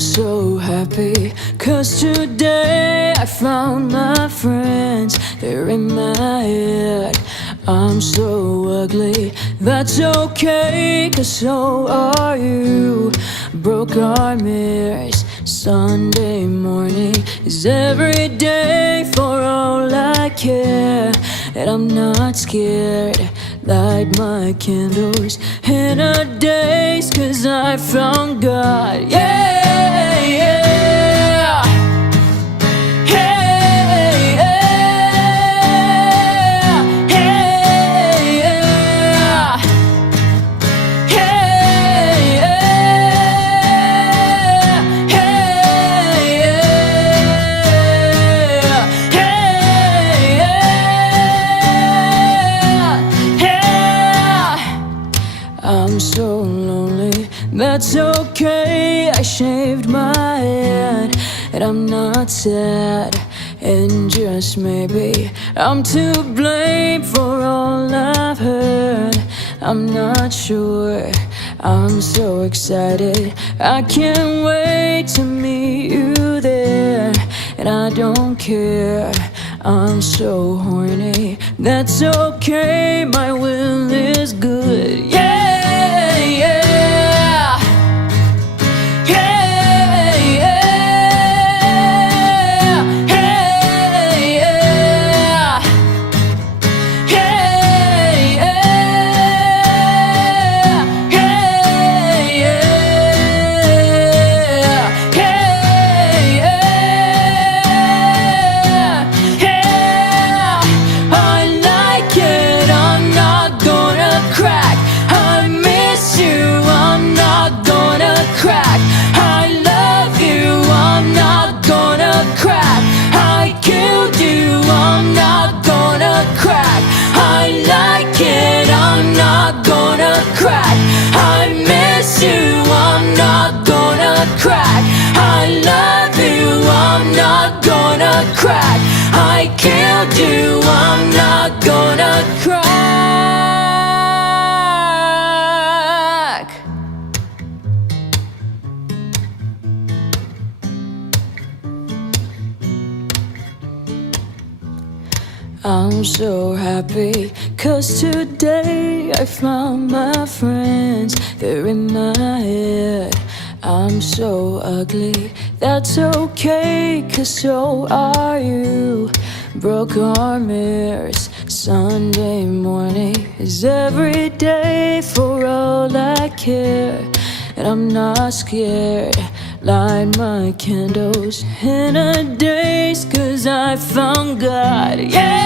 so happy, 'cause today I found my friends. They're in my head. I'm so ugly, that's okay, 'cause so are you. Broke our mirrors, Sunday morning is every day for all I care. And I'm not scared, light my candles in a daze, 'cause I found God. Yeah, yeah. Hey, yeah. Hey, yeah. Hey, yeah. Hey, yeah. Hey, yeah. I'm so lonely, that's okay, I shaved my head. And I'm not sad, and just maybe I'm to blame for all I've heard. I'm not sure, I'm so excited, I can't wait to meet you there. And I don't care, I'm so horny, that's okay, my will is good. Yeah, yeah. Crack. I love you, I'm not gonna crack. I killed you, I'm not gonna crack. I like it, I'm not gonna crack. I miss you, I'm not gonna crack. I love you, I'm not gonna crack. I killed you, I'm not gonna crack. I'm so happy, 'cause today I found my friends. They're in my head. I'm so ugly, that's okay, 'cause so are you. Broke our mirrors, Sunday morning is every day for all I care. And I'm not scared, light my candles in a daze, 'cause I found God. Yeah.